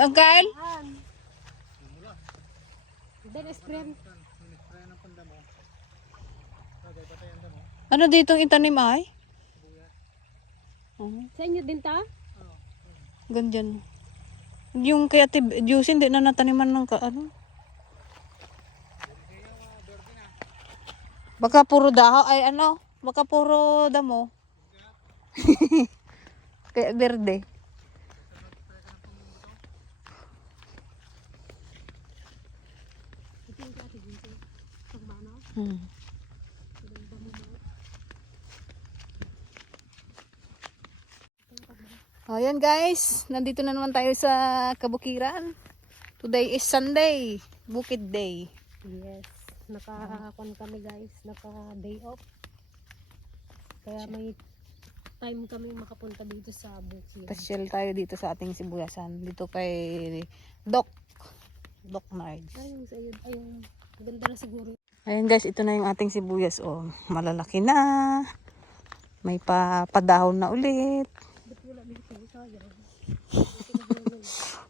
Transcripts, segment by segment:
Uncle? Ano ditong itanim ay? Sa inyo din ta? Ganyan. Yung kaya juice hindi na nataniman ng ano? Baka puro dahon ay ano? Baka puro damo. Kaya berde. Ayan guys, nandito na naman tayo sa Kabukiran. Today is Sunday, Bukid Day. Yes, naka-kon kami guys, naka-day off. Kaya may time kami makapunta dito sa Bukid. Pasyal tayo dito sa ating sibuyasan. Dito kay Doc Nards. Ayun, maganda na siguro. Ayan guys, ito na yung ating sibuyas. Oh, malalaki na. May padahon na ulit.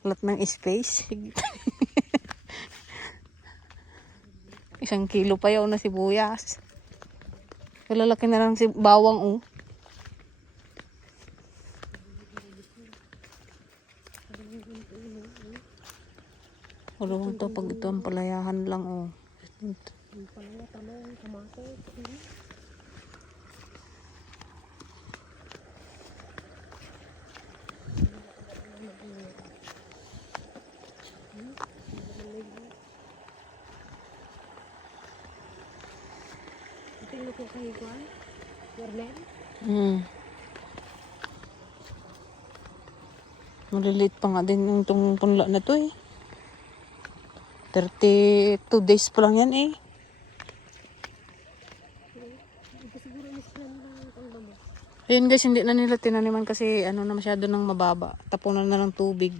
Ulat ng space. 1 kilo pa yaw na sibuyas. Malalaki na lang si bawang oh. Wala to pag ito ang palayahan lang oh. Tingnan ko kayo Juan. Warlen. Maliliit pa nga din yung itong punla na to eh. 32 days pa lang yan eh. Ayun guys, hindi na nila tinaniman kasi ano na masyado nang mababa. Tapunan na ng tubig.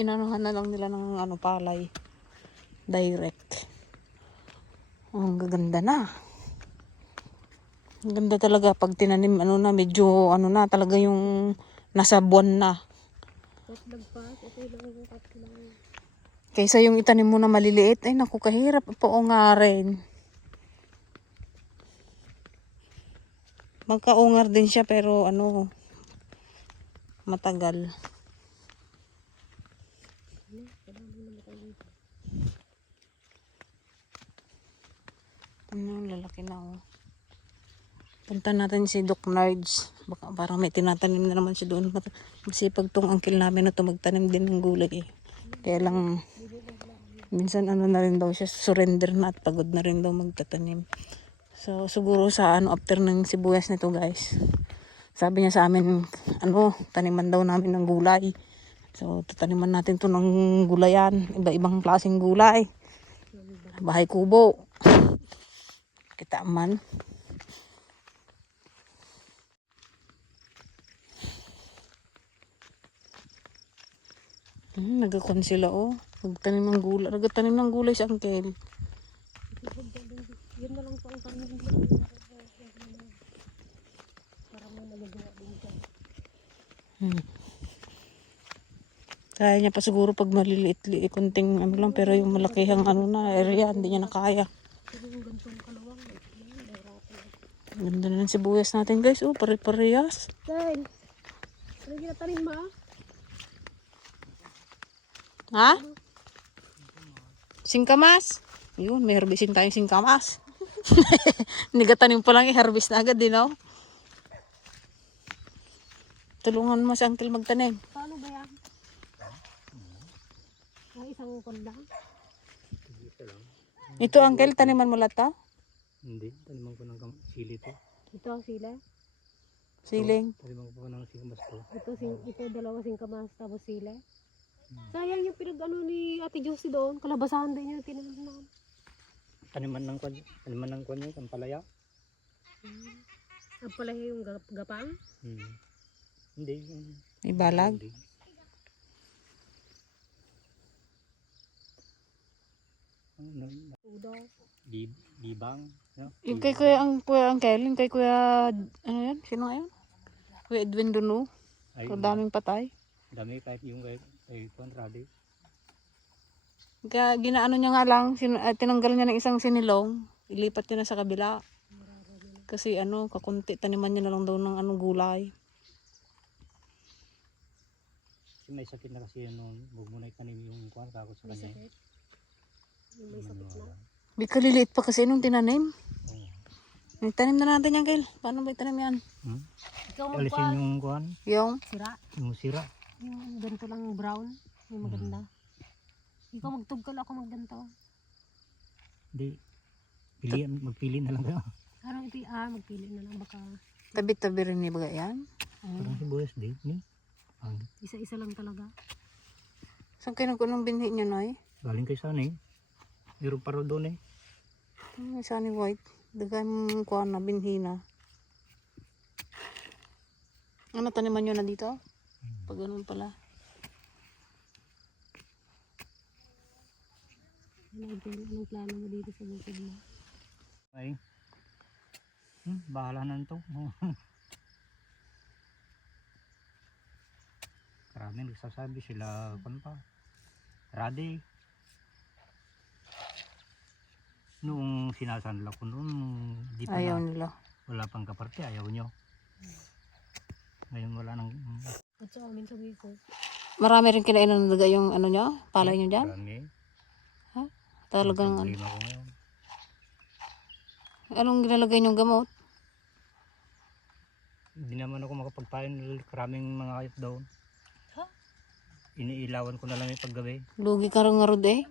Inanuhan na lang nila ng ano palay. Direct. Ang gaganda na. Ang ganda talaga pag tinanim ano na medyo ano na talaga yung nasa buwan na. Kaysa yung itanim mo na maliliit, ay naku kahirap po nga rin. Magkaungar din siya pero ano matagal. Ano, lalaki na oh. Punta natin si Doc Nards. Baka parang may tinatanim na naman siya doon. Masipag tong uncle namin na to magtanim din ng gulay eh. Kaya lang minsan ano na rin daw siya, surrender na at pagod na rin daw magtatanim. So siguro sa ano after ng sibuyas nito guys. Sabi niya sa amin ano, taniman daw namin ng gulay. So tataniman natin to ng gulayan, iba-ibang klaseng gulay. Bahay kubo. Kita man. Nagakon sila oh. Nagtanim ng gulay. Nagtanim ng gulay si uncle. Yun na lang po ang tanim. Para may nagagawa din siya. Kaya niya pa siguro pag maliliit-liit, kunting ano lang, pero yung malakihang ano na area, hindi niya na kaya. Ganda na ng sibuyas natin guys, oh, pare-parehas. Dahil, ano ginatanim ma? Ha? Singkamas? Yun, may harbisin tayong singkamas. Nagatanim pa lang, i-harvest na agad din, no? Tulungan mo si uncle magtanim. Paano ba yan? Ang isang kondang? Ito uncle, taniman mo lahat to? Hindi, taniman ko ng sili to. Ito ang sila. Siling. Taniman ko ng singkamas to. Ito dalawa singkamas tapos sila. Sayang yung pinag-ano ni Ate Josie doon. Kalabasahan din yung tinanim. taniman ng kwan yun, ang palaya. Ang pala yung gapang. Hmm. Hindi. Yung, Ibalag. hindi. Ano, Udo. libang. No? Yung kay Kuya Angkel, yung kay Kuya, ano yan? Sino nga yun? Kuya Edwin Duno. Ay, Ang daming patay. dami kahit yung kay kwan, Rade. Kaya ginaano niya nga lang, tinanggal niya ng isang sinilong, ilipat niya na sa kabila. Kasi ano, kakunti, taniman niya na lang daw ng anong gulay. Kasi may sakit na kasi yun noon. Huwag mo na itanim yung kwan, kakot sa May kanya. sakit. Yung may sakit na. May kaliliit pa kasi nung tinanim. Oo. Itanim na natin yan, Kel. Paano ba itanim yan? Hmm? Ikaw Alisin magkuhan. yung kwan, Yung, Sira. yung sira. Yung ganito lang brown. Yung maganda. Ikaw magtugkal, ako magganto. Hindi. Magpili na lang kayo. Parang magpili na lang baka tabi-tabi rin ni baga yan. Parang sibuyas din. Ni. Ang isa-isa lang talaga. Saan kayo nagkunong binhi niyo, Noy? galing kay Sanay. Meron pa raw doon eh. May sunny white. Dagay mong kuha na, binhi na. Ano, taniman nyo na dito? Pag ganun pala. Anong plano mo dito sa bukid mo? Ay. Bahala na ito. Karami nagsasabi sila kung pa. Rade. Noong sinasanla ko noon, di pa Ayaw na, nila. wala pang kaparte, ayaw nyo. Ngayon wala nang At sa amin sabi ko, Marami rin kinainan ng daga yung ano nyo? Palay nyo dyan? Marami. Talagang ano. Problema ko ngayon. Anong ginalagay nyong gamot? Hindi naman ako makapagpain ng karaming mga ayot doon. Iniilawan ko na lang yung paggabi. Lugi ka rin nga rod eh.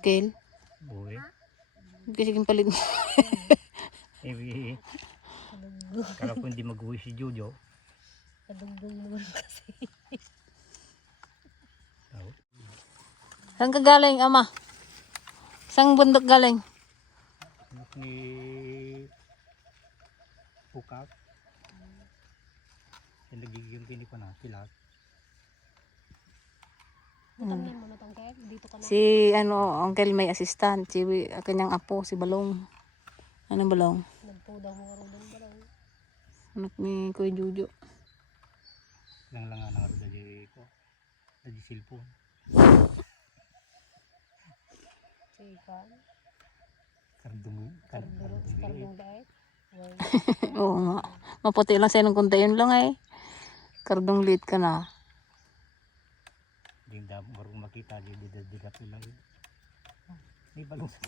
Kel. Uwi. Kasi kong palit. Kala ko hindi mag-uwi si Jojo. kadugdong naman kasi. Oh. Saan ka galing, ama? Saan bundok galing? Ni Pukak. Yung nagiging pini ko na sila. Butangin mo na tangkay, dito ka na. Si ano, Uncle may assistant. Si kanyang apo, si Balong. Ano Balong? Nagpudaw mo rin ba lang. Anak ni Kuya Jojo. Lang lang nga nang dali ko. Dali cellphone. Chikan. Kardung Diet. Oo nga. Maputi lang sa'yo ng kunti. Yun lang eh. Kardong lit ka na. Hindi na marunong makita. Hindi lang. May balong sa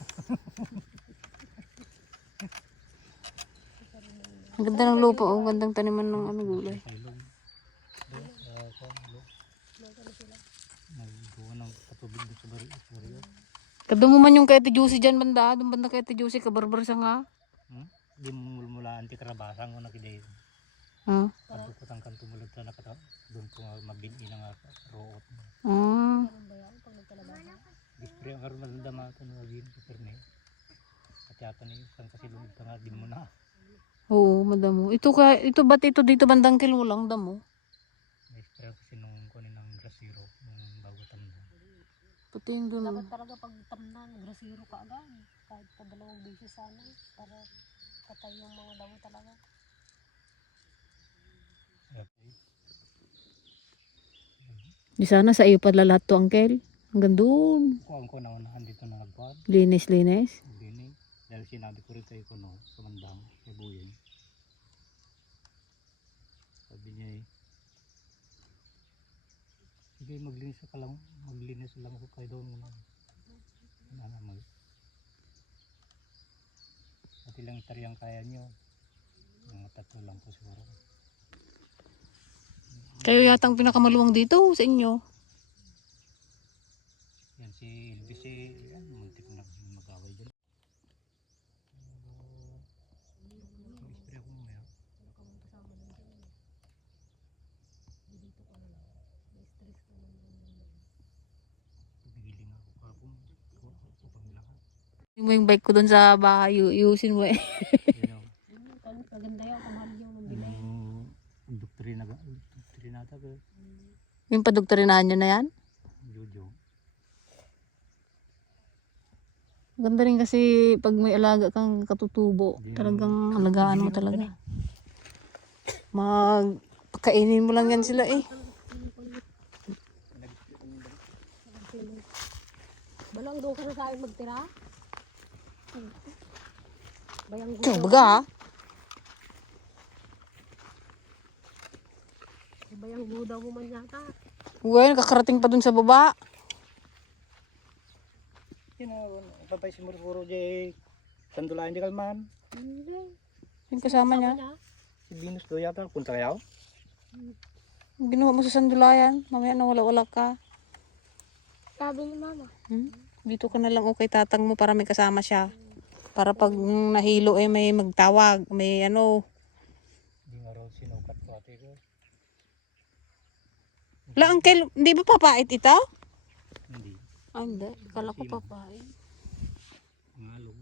Ang ganda ng lupa. Oh. Gandang taniman ng ano, gulay. ilong. Nagbuwan ng patubig doon sa baryo. Kadung mo man yung kay Ate Juicy dyan banda. Doon banda kay Ate Juicy. Kabarbar sa nga. Hindi mo mula antitrabasan ko na kiday. Hmm? Pagkutang kan tumulog sa nakata. Doon ko nga mabini na nga root. Hmm. Anong ba yan pag nagkalabasa? Dispre ang karoon na dama ito na din sa perne. At yata na yung kasi lumit ka nga din mo na. Oo, madamo. Ito ba't ito dito bandang kilulang damo? Dispre kasi nung kunin ng grasero nung bago tamdan. Pati yung dun. Dapat talaga pag tamnan, grasero ka agad. Kahit pa 2 beses sana para patay yung mga damo talaga. Okay. Di sana sa iyo pala lahat to, Uncle. Hanggang doon. Kuhaan ko na unahan dito na nagkuhan. Linis. Bini. Dahil sinabi ko rin kay Kuno, sumandang, kay Buyan. Sabi niya eh, sige maglinis lang ako kayo doon muna. Ano naman. At ilang itari ang kaya nyo. Mga 3 lang po siguro. Kayo yatang pinakamaluwang dito sa inyo. Yan si Elvis eh, yan, muntik na mag-away dyan. Mag-spray ako mamaya. Pigiling ako kapon. Upang nila ka. mo yung bike ko doon sa bahay, iusin mo eh. Yun o. Maganda yun, kamahal yun ng bili. Doktrinata ko. Yung padoktorinahan nyo na yan. Jojo. Ganda rin kasi pag may alaga kang katutubo, talagang alagaan mo talaga. Pagkainin mo lang yan sila eh. Balang doon ka na sa akin magtira? Bayang Ikaw baga ha? Bayang buda mo man yata. Uy, nakakarating pa dun sa baba. Yun o. Papay si Murfuro jay. Sandulaan di kalman. Hindi. Yung kasama niya. Si Venus do yata. Punta kayaw. Ginawa mo sa sandulayan. Mamaya na wala-wala ka. Sabi ni mama. Dito ka na lang okay tatang mo para may kasama siya. Para pag nahilo eh may magtawag. May ano. Di nga raw sinukat ko ate ko. La, uncle, hindi ba papait ito? Hindi. Ah, hindi. Kala ko papait. Ngalog.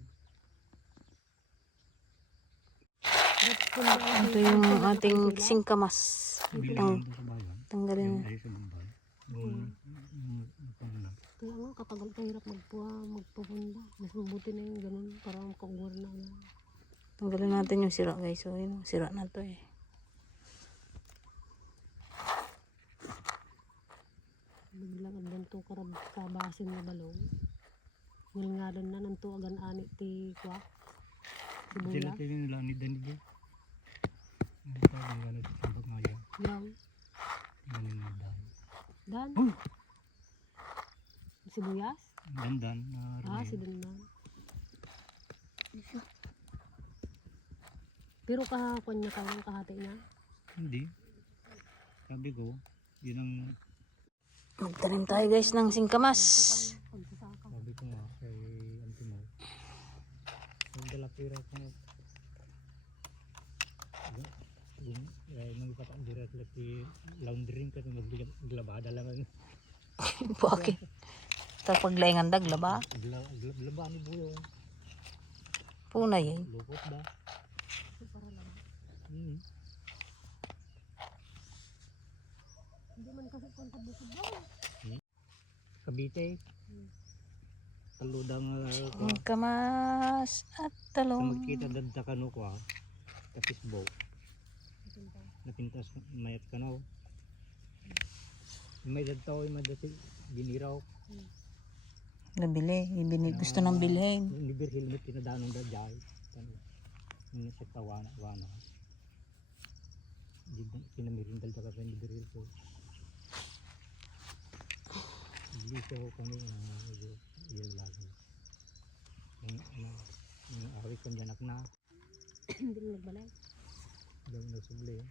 Ito yung ating singkamas. Bilang sa bayan. Tanggalin na. Ay sa Bombay. Kaya nga katagal kahirap magpupunta. Mas mabuti na yung ganun para makaungar na. Tanggalin natin yung sira guys. So, yun, sira na to eh. Biglang adlan to karab kabasin na balong. Ngilngadan na nanto agan ani ti kwa. Sila Sibula. tayo nila ni Danny Joe. Hindi tayo ng gano'n sa sambag ngayon. Yang. Tingnan nila dahil. Dan. Sibuyas? Dandan. Si Dandan. Pero kahapon niya kawang kahati niya. Hindi. Sabi ko, yun ang Magtanim tayo guys ng singkamas. Pagsasaka. sabi ko nga kay Antino. Nagdala pera ko nga. Nang ipataan direct lagi laundering ka maglabada lang. Bakit? Tapos paglaingan daglaba. Glaba ni Buyo. Punay eh. Lupot ba? Hindi man kasi kung tabukod daw. Cavite. Taludang ko. Singkamas at Sa talong. magkita dadda kano ko tapis bow. Napintas mayat kanaw. May dadtaw ay madasi giniraw. Nabili. Gusto nang bilhin. Ni bir helmet pinadanon da jay. Ni sa tawana wana. Di pinamirindal ta ka ni bir ko. Dito kami yung lagi. Yung awit ko dyan na. Hindi mo nagbalay. Daw nasubli.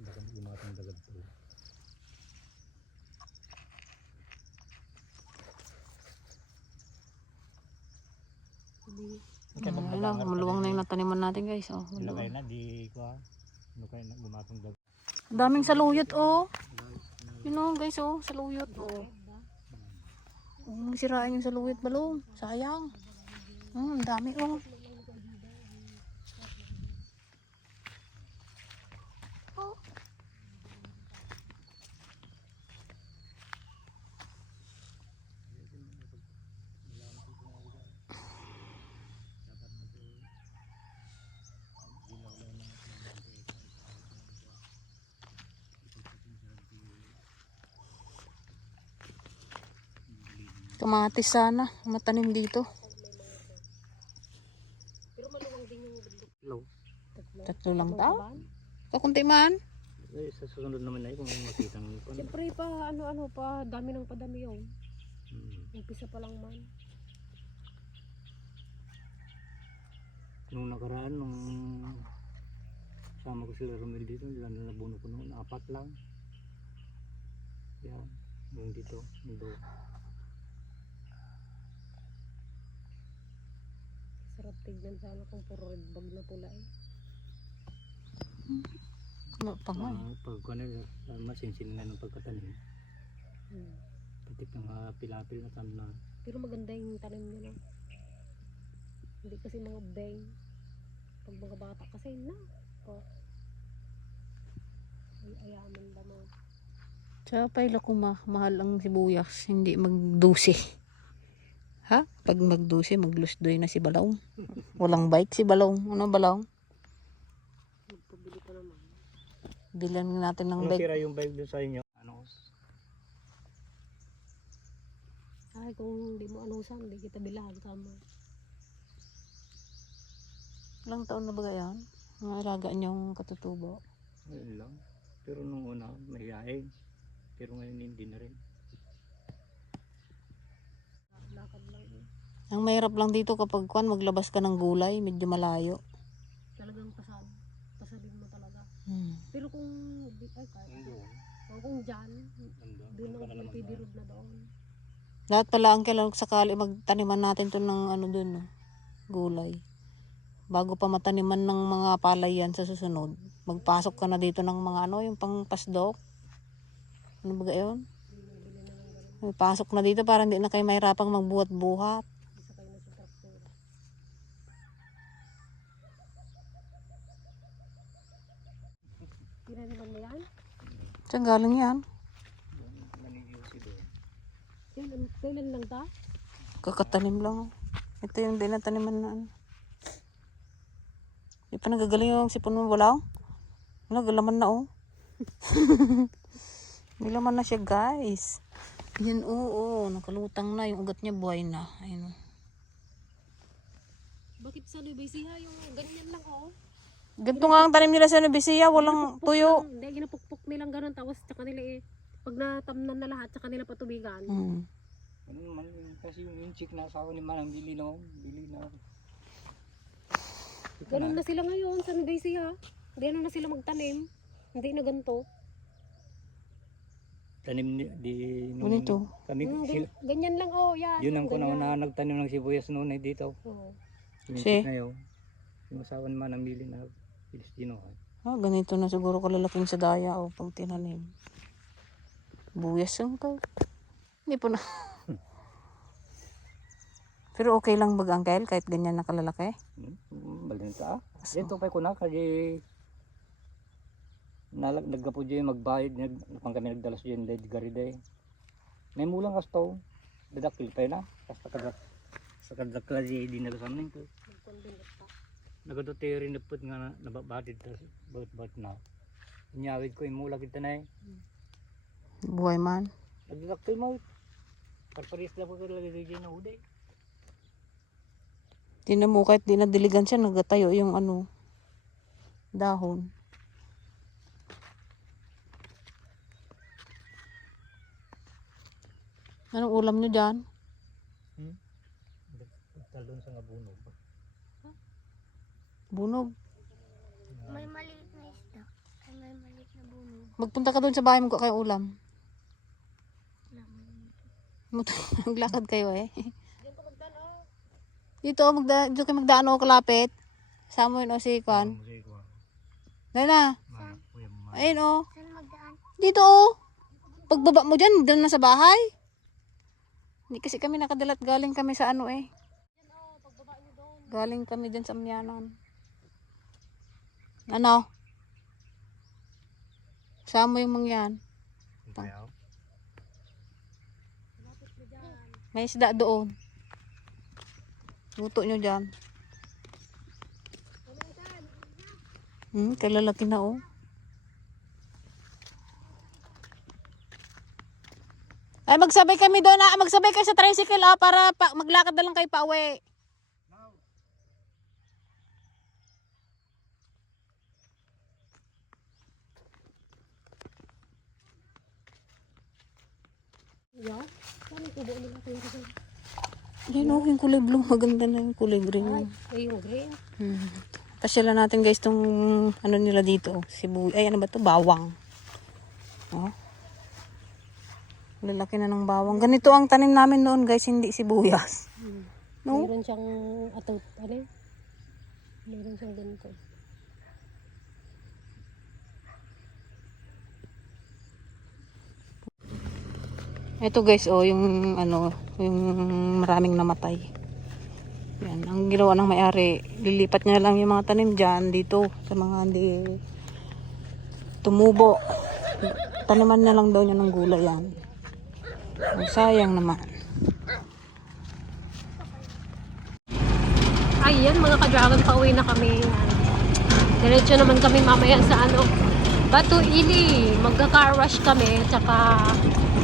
Bakang umatang dagad to. Maluwang na yung nataniman natin guys. Oh, Lagay na di ko. Lagay na umatang dagad. daming saluyot oh. Yun oh guys oh, saluyot oh. Sirain yung saluyot balong. Sayang. Ang dami oh. Kamatis sana, matanim dito. Pero maluwang din yung bundok. Low. Tatlo lang tao. Kakunti man. Eh, sa susunod naman ay kung makita ng ipon. Siyempre pa ano pa dami ng padami yun. Hmm. Umpisa pa lang man. Nung nakaraan, nung sama ko sila Romel dito, nabuno ko noon, 4 lang. Yan, yung dito, yung Sarap tignan sana kung puro red bag na pula eh. Ano pa nga. pag masinsin na ng pagkatanim. Hmm. Putik ng mga pilapil na tanim na. Pero maganda yung tanim niya, no? Hindi kasi mga beng. Pag mga bata kasi na. Oh. Ay, ayaman ba mo? Sa paila ko mahal ang sibuyas, hindi magdusi. Ha? Pag magdusi, maglusdoy na si Balaw. Walang bike si Balaw. Ano Balaw? Magpabili pa naman. Bilan natin ng Anong bike. sira yung bike doon sa inyo? Ano? Ay, kung hindi mo anusan, hindi kita bilahan. Tama. Ilang taon na ba yan? Ang alaga niyong katutubo. Ayun lang. Pero nung una, mahihain. Pero ngayon hindi na rin. Lakad lang eh. Ang mahirap lang dito kapag maglabas ka ng gulay, medyo malayo. Talagang pasad. Pasadin mo talaga. Hmm. Pero kung, ay kahit, Nandun. kung dyan, Nandun. doon Doon ka na ang naman pidirod na doon. Lahat pala ang kailangan sakali magtaniman natin to ng ano dun, no? Gulay. Bago pa mataniman ng mga palay yan sa susunod, magpasok ka na dito ng mga ano, yung pang pasdok. Ano ba yun? May pasok na dito para hindi na kayo mahirapang magbuhat-buhat. Isa kayo na sa traktor. Tinaniman mo yan? Saan galing yan? Naniyusi doon. Kailan lang ta? Kakatanim lang. Ito yung dinataniman na ano. Di pa nagagaling yung sipon mo Balaw? Wala, galaman na oh. Nilaman na siya guys. Yan oo, nakalutang na. Yung ugat niya buhay na. Ayun oh. Bakit sa Nubesia yung ganyan lang oh? Ganito nga ang tanim nila sa Nubesia. Walang tuyo. Hindi, ginapukpok nilang ganun. Tapos tsaka nila eh, pag natamnan na lahat, tsaka nila patubigan. Hmm. Ano naman yun? Kasi yung chick na asawa ni Manang bili na. Bili na. Ganun na sila ngayon sa Nubesia. Ganun na sila magtanim. Hindi na ganito. Tanim di Ganito. kami sila. Ganyan lang oh, yan. Yun ang ganyan. kuna nagtanim ng sibuyas noon eh dito. Oo. Yung Si? chick na yun. Yung asawa ni Manang bili na Pilistino. Ah, ganito na siguro kalalaking sa daya o pag tinanim. Buyas yung to. Hindi po na. Pero okay lang mag-angkel kahit ganyan na kalalaki. Balinta. Dito pa ko na kasi nalagdag po dyan magbayad pang kami nagdalas dyan dahil garida eh. May mulang kasto. Dadakil pa yun na. Sa kadakla di dinalo sa amin ko. Magkondinat pa. Nagadoteri na po nga nababadid baut na. Inyawid ko imula kita na eh. Buhay man. Nagdadakil mo. Parparis lang ko kalagay dyan na uday. Tinan mo kahit di na diligan siya, nagatayo yung ano, dahon. Anong ulam nyo dyan? Talon sa ngabunog. Bunog. May maliit na isda. Ay, may maliit na bunog. Magpunta ka doon sa bahay mo kayo ulam. Laman. Maglakad kayo eh. Dito, dito kayo magdaan o kalapit. Sama yun o si Kwan. Dahil na. Ayun o. Saan magdaan? Dito o. Pagbaba mo dyan, doon na sa bahay. Hindi kasi kami nakadalat. Galing kami sa ano eh. Galing kami dyan sa Amyanan. Ano? Sama yung mangyan. May isda doon. Luto nyo dyan. Kalalaki na oh. Ay, magsabay kami doon ah. Magsabay kayo sa tricycle ah. Para maglakad na lang kayo pa uwi. Yeah. Saan yung kubo nila kayo kasi? Yan oh, yung kulay blue. Maganda na yung kulay green. Ay, yung green. Pasyalan natin guys tong ano nila dito. Ay ano ba to? Bawang. Oh. Lalaki na ng bawang. Ganito ang tanim namin noon guys. Hindi sibuyas. No? Mayroon siyang atot, ano yun? Mayroon siyang ganito. Ito guys, oh, yung ano, yung maraming namatay. Yan, ang ginawa ng may-ari, lilipat niya lang yung mga tanim dyan dito sa mga hindi tumubo. Taniman na lang daw niya ng gulay yan. Ang sayang naman. Ayan mga ka-dragon, pauwi na kami. Diretso naman kami mamaya sa ano, Batu Ili. Magka-car wash kami, tsaka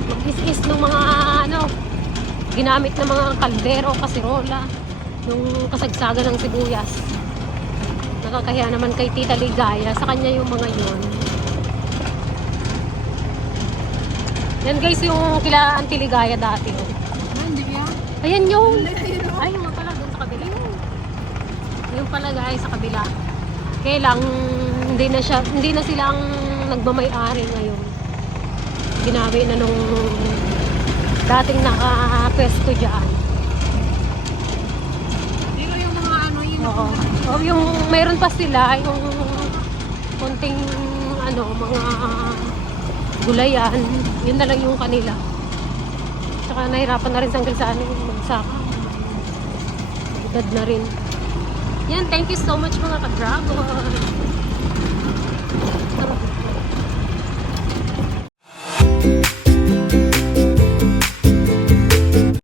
mag-is-is ng mga ano, ginamit na mga kaldero, kasirola, yung kasagsagan ng sibuyas. Nakakahiya naman kay Tita Ligaya, sa kanya yung mga yun. Yan guys, yung kila Auntie Ligaya dati. Oh. Hindi yan. Ayan yung, ay yung pala doon sa kabila. Yung pala guys sa kabila. Kaya lang hindi na sila ang nagmamay-ari ngayon. Ginawi na nung dating naka-pwesto diyan. Pero yung mga ano, yun. Oo. O yung mayroon pa sila yung konting ano mga gulayan, yun na lang yung kanila. Tsaka nahirapan na rin sa ano yung magsaka. Edad na rin. Yan, thank you so much mga ka-dragon.